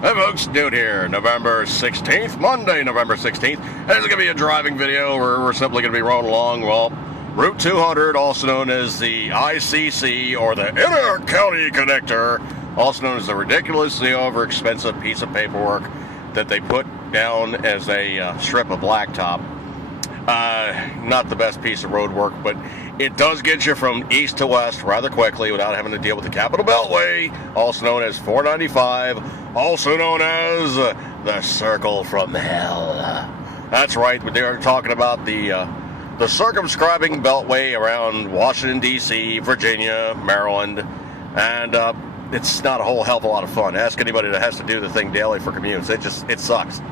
Hey folks, Dude here, November 16th, Monday, November 16th. This is going to be a driving video where we're simply going to be rolling along, well, Route 200, also known as the ICC, or the Inter-County Connector, also known as the ridiculously over-expensive piece of paperwork that they put down as a strip of blacktop. Not the best piece of road work, but it does get you from east to west rather quickly without having to deal with the Capital Beltway, also known as 495, also known as the Circle from Hell. That's right, they are talking about the circumscribing beltway around Washington, D.C., Virginia, Maryland, and it's not a whole hell of a lot of fun. Ask anybody that has to do the thing daily for commutes. It sucks.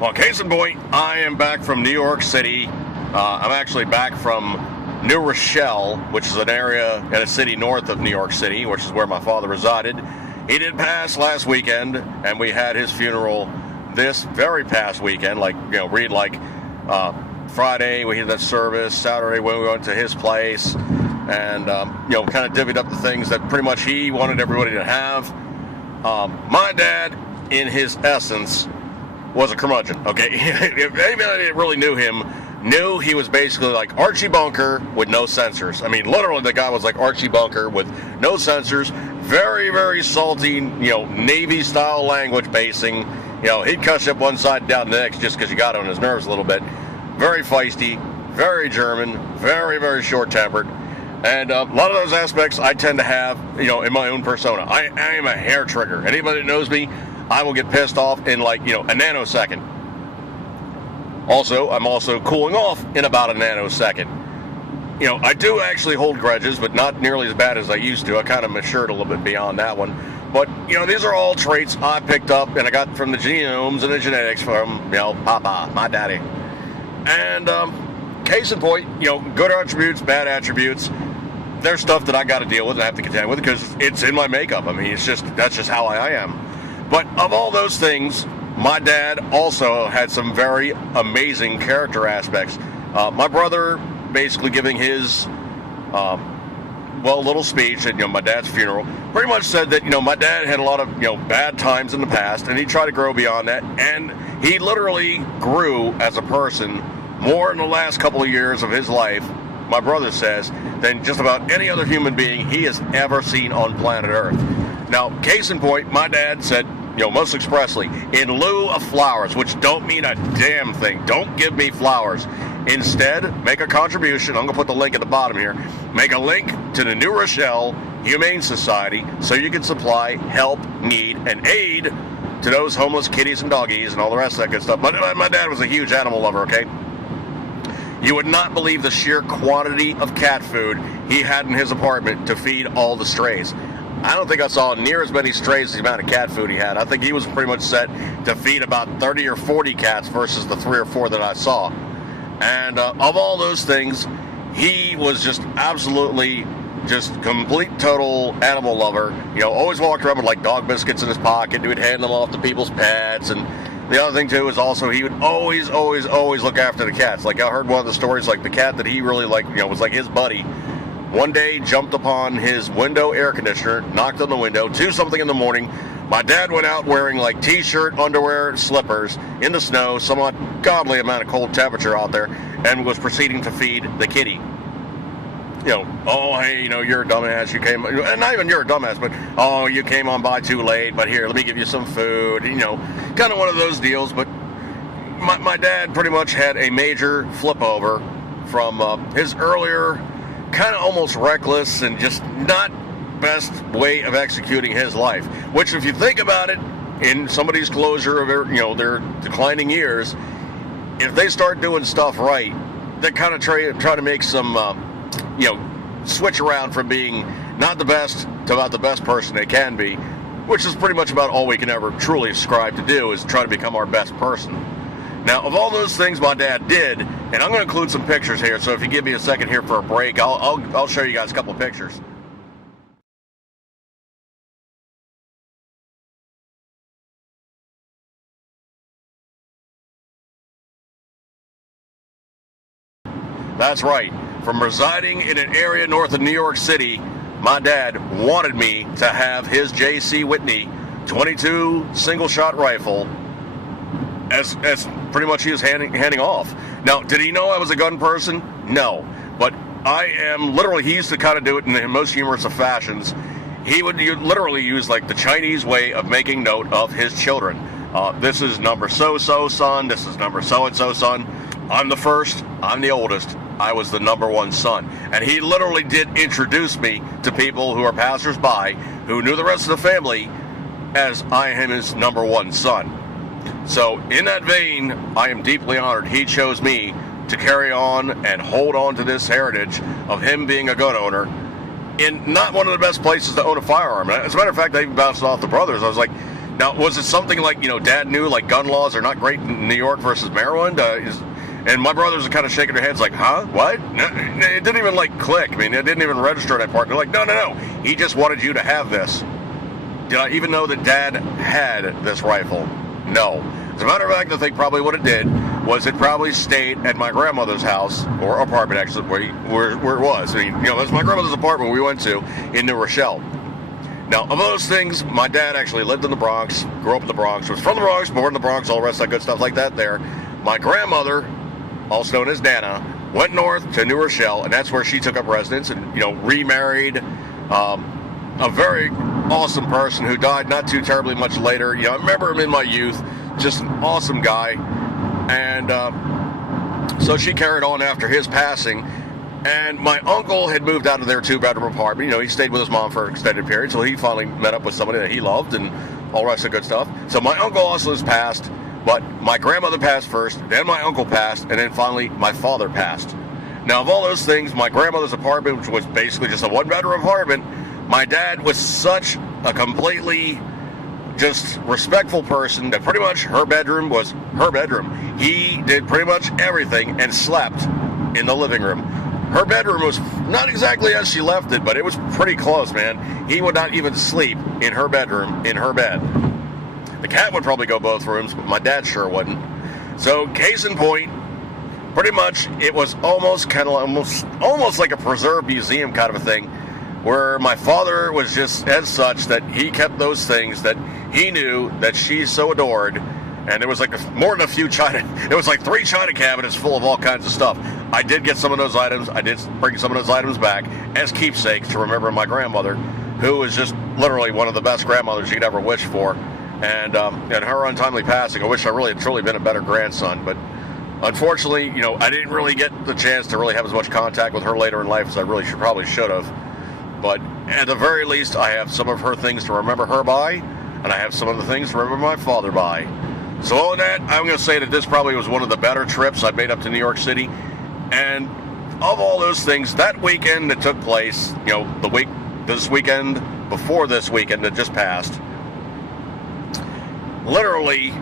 Well, case in point, I am back from New York City. I'm actually back from New Rochelle, which is an area in a city north of New York City, which is where my father resided. He did pass last weekend, and we had his funeral this very past weekend. Friday we had that service, Saturday when we went to his place, and kind of divvied up the things that pretty much he wanted everybody to have. My dad, in his essence, was a curmudgeon, okay? If anybody that really knew him knew he was basically like Archie Bunker with no censors. I mean, literally, the guy was like Archie Bunker with no censors. Very, very salty, Navy-style language basing. He'd cuss you up one side and down the next just because you got on his nerves a little bit. Very feisty, very German, very, very short-tempered. And a lot of those aspects I tend to have, in my own persona. I am a hair trigger. Anybody that knows me, I will get pissed off in a nanosecond. Also, I'm also cooling off in about a nanosecond. I do actually hold grudges, but not nearly as bad as I used to. I kind of matured a little bit beyond that one. But, these are all traits I picked up and I got from the genomes and the genetics from, Papa, my daddy. And, case in point, good attributes, bad attributes. There's stuff that I got to deal with and I have to contend with because it's in my makeup. I mean, that's just how I am. But of all those things, my dad also had some very amazing character aspects. My brother basically giving his, little speech at, my dad's funeral, pretty much said that, my dad had a lot of, bad times in the past, and he tried to grow beyond that, and he literally grew as a person more in the last couple of years of his life, my brother says, than just about any other human being he has ever seen on planet Earth. Now, case in point, my dad said, most expressly, in lieu of flowers, which don't mean a damn thing. Don't give me flowers. Instead, make a contribution. I'm going to put the link at the bottom here. Make a link to the New Rochelle Humane Society so you can supply help, need, and aid to those homeless kitties and doggies and all the rest of that good stuff. My dad was a huge animal lover, okay? You would not believe the sheer quantity of cat food he had in his apartment to feed all the strays. I don't think I saw near as many strays as the amount of cat food he had. I think he was pretty much set to feed about 30 or 40 cats versus the 3 or 4 that I saw. And of all those things, he was just absolutely just complete, total animal lover. Always walked around with dog biscuits in his pocket. He would hand them off to people's pets. And the other thing too is also he would always look after the cats. I heard one of the stories, the cat that he really liked, was like his buddy. One day, jumped upon his window air conditioner, knocked on the window, 2-something in the morning. My dad went out wearing T-shirt, underwear, slippers in the snow, somewhat godly amount of cold temperature out there, and was proceeding to feed the kitty. Oh, hey, you're a dumbass. You came, not even you're a dumbass, but, oh, you came on by too late, but here, let me give you some food. Kind of one of those deals, but my dad pretty much had a major flip over from his earlier kind of almost reckless and just not best way of executing his life, which if you think about it, in somebody's closure of their declining years, if they start doing stuff right, they kind of try to make some switch around from being not the best to about the best person they can be, which is pretty much about all we can ever truly ascribe to do, is try to become our best person. Now, of all those things my dad did, and I'm going to include some pictures here, so if you give me a second here for a break, I'll show you guys a couple of pictures. That's right. From residing in an area north of New York City, my dad wanted me to have his J.C. Whitney 22 single-shot rifle as pretty much he was handing off. Now, did he know I was a gun person? No. But I am literally, he used to kind of do it in the most humorous of fashions. He would literally use like the Chinese way of making note of his children. This is number so-so son, this is number so-and-so son. I'm the first, I'm the oldest, I was the number one son. And he literally did introduce me to people who are passersby who knew the rest of the family as I am his number one son. So in that vein, I am deeply honored he chose me to carry on and hold on to this heritage of him being a gun owner in not one of the best places to own a firearm. As a matter of fact, I even bounced off the brothers. I was like, now, was it something like, Dad knew like gun laws are not great in New York versus Maryland? And my brothers are kind of shaking their heads like, huh? What? No, it didn't even like click. I mean, it didn't even register that part. They're like, no. He just wanted you to have this. Did I even know that Dad had this rifle? No. As a matter of fact, I think probably what it did was it probably stayed at my grandmother's house, or apartment actually, where it was. I mean, it was my grandmother's apartment we went to in New Rochelle. Now, of those things, my dad actually lived in the Bronx, grew up in the Bronx, was from the Bronx, born in the Bronx, all the rest of that good stuff like that there. My grandmother, also known as Nana, went north to New Rochelle, and that's where she took up residence and, remarried a very awesome person who died not too terribly much later. I remember him in my youth, just an awesome guy. And so she carried on after his passing. And my uncle had moved out of their two-bedroom apartment. He stayed with his mom for an extended period, so he finally met up with somebody that he loved and all the rest of the good stuff. So my uncle also has passed, but my grandmother passed first, then my uncle passed, and then finally my father passed. Now, of all those things, my grandmother's apartment, which was basically just a one-bedroom apartment, my dad was such a completely just respectful person that pretty much her bedroom was her bedroom. He did pretty much everything and slept in the living room. Her bedroom was not exactly as she left it, but it was pretty close, man. He would not even sleep in her bedroom, in her bed. The cat would probably go both rooms, but my dad sure wouldn't. So, case in point, pretty much it was almost like a preserved museum kind of a thing, where my father was just as such that he kept those things that he knew that she so adored. And there was like more than a few china. It was like 3 china cabinets full of all kinds of stuff. I did get some of those items. I did bring some of those items back as keepsakes to remember my grandmother, who was just literally one of the best grandmothers you could ever wish for. And her untimely passing, I wish I really had truly been a better grandson. But unfortunately, I didn't really get the chance to really have as much contact with her later in life as I really probably should have. But at the very least, I have some of her things to remember her by, and I have some of the things to remember my father by. So all of that, I'm going to say that this probably was one of the better trips I've made up to New York City. And of all those things, that weekend that took place, this weekend before this weekend that just passed, literally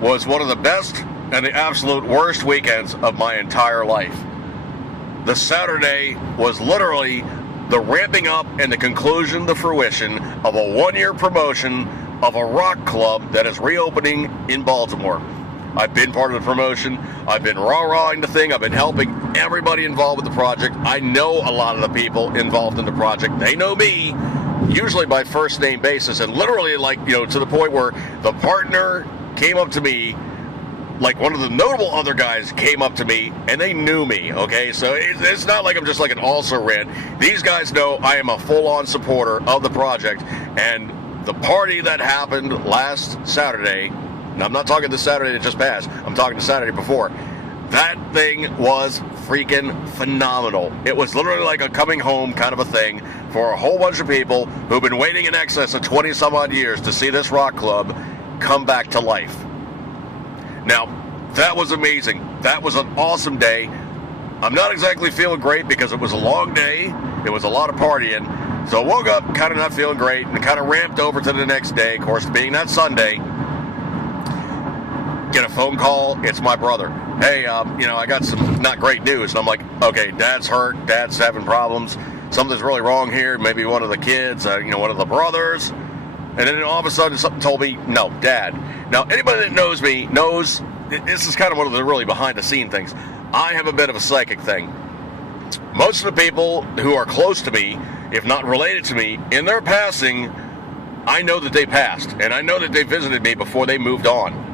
was one of the best and the absolute worst weekends of my entire life. The Saturday was literally the ramping up and the conclusion, the fruition of a 1-year promotion of a rock club that is reopening in Baltimore. I've been part of the promotion. I've been rah-rahing the thing. I've been helping everybody involved with the project. I know a lot of the people involved in the project. They know me, usually by first name basis, and literally to the point where the partner came up to me, like one of the notable other guys came up to me, and they knew me, okay? So it's not like I'm just like an also-ran. These guys know I am a full-on supporter of the project, and the party that happened last Saturday, and I'm not talking the Saturday that just passed, I'm talking the Saturday before, that thing was freaking phenomenal. It was literally like a coming home kind of a thing for a whole bunch of people who've been waiting in excess of 20 some odd years to see this rock club come back to life. Now, that was amazing. That was an awesome day. I'm not exactly feeling great because it was a long day. It was a lot of partying. So I woke up kind of not feeling great and kind of ramped over to the next day. Of course, being that Sunday, get a phone call. It's my brother. Hey, I got some not great news. And I'm like, okay, Dad's hurt. Dad's having problems. Something's really wrong here. Maybe one of the kids, one of the brothers. And then all of a sudden something told me, no, Dad. Now, anybody that knows me knows this is kind of one of the really behind-the-scene things. I have a bit of a psychic thing. Most of the people who are close to me, if not related to me, in their passing, I know that they passed, and I know that they visited me before they moved on.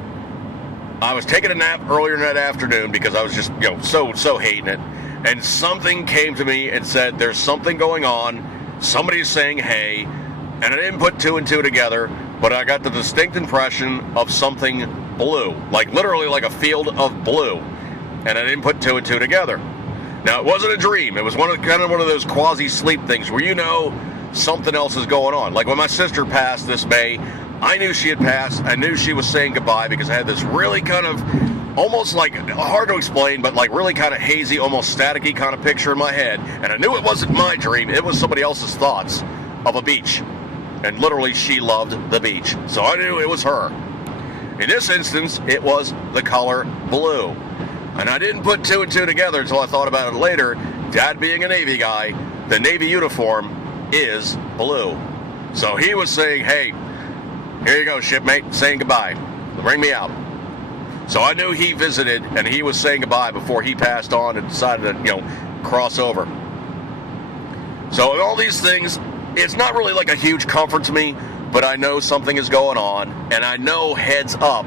I was taking a nap earlier in that afternoon because I was just, so hating it. And something came to me and said, there's something going on. Somebody's saying, hey. And I didn't put two and two together, but I got the distinct impression of something blue. Like literally like a field of blue. And I didn't put two and two together. Now, it wasn't a dream. It was kind of one of those quasi-sleep things where something else is going on. Like when my sister passed this May, I knew she had passed. I knew she was saying goodbye because I had this really kind of almost like hard to explain, but like really kind of hazy, almost staticky kind of picture in my head. And I knew it wasn't my dream. It was somebody else's thoughts of a beach. And literally, she loved the beach. So I knew it was her. In this instance, it was the color blue. And I didn't put two and two together until I thought about it later. Dad being a Navy guy, the Navy uniform is blue. So he was saying, hey, here you go, shipmate, saying goodbye. Bring me out. So I knew he visited, and he was saying goodbye before he passed on and decided to, cross over. So all these things, it's not really like a huge comfort to me, but I know something is going on, and I know heads up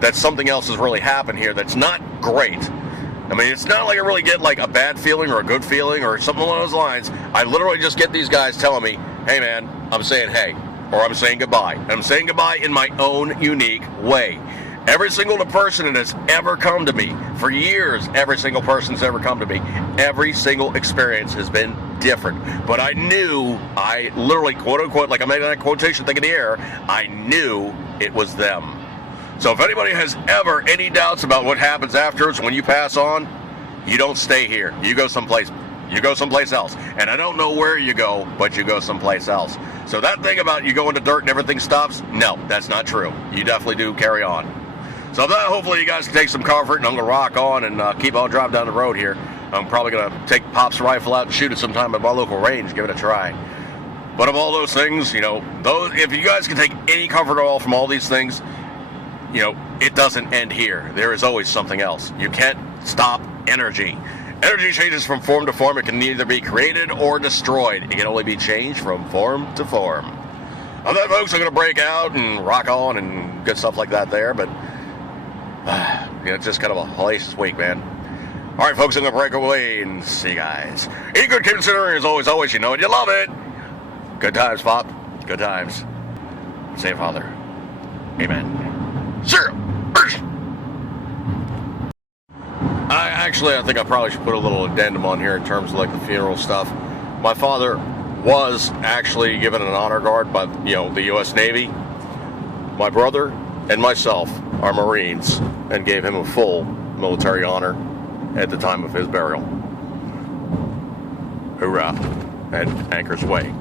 that something else has really happened here that's not great. I mean, it's not like I really get like a bad feeling or a good feeling or something along those lines. I literally just get these guys telling me, hey man, I'm saying hey, or I'm saying goodbye. And I'm saying goodbye in my own unique way. Every single person that has ever come to me, for years, every single person that's ever come to me, every single experience has been different. But I literally, quote unquote, like I made that quotation thing in the air, I knew it was them. So if anybody has ever any doubts about what happens afterwards when you pass on, you don't stay here. You go someplace. You go someplace else. And I don't know where you go, but you go someplace else. So that thing about you go into dirt and everything stops, no, that's not true. You definitely do carry on. So that, hopefully you guys can take some comfort, and I'm going to rock on and keep on driving down the road here. I'm probably going to take Pop's rifle out and shoot it sometime at my local range, give it a try. But of all those things, if you guys can take any comfort at all from all these things, it doesn't end here. There is always something else. You can't stop energy. Energy changes from form to form. It can either be created or destroyed. It can only be changed from form to form. On that, folks, I'm going to break out and rock on and good stuff like that there, but it's just kind of a hellacious week, man. All right, folks, I'm going to break away and see you guys. Eat good, keep considering, as always, you know it, you love it. Good times, Pop. Good times. Say, Father. Amen. Sure. I think I probably should put a little addendum on here in terms of like the funeral stuff. My father was actually given an honor guard by the U.S. Navy. My brother and myself are Marines and gave him a full military honor at the time of his burial. Hoorah, and anchors weigh.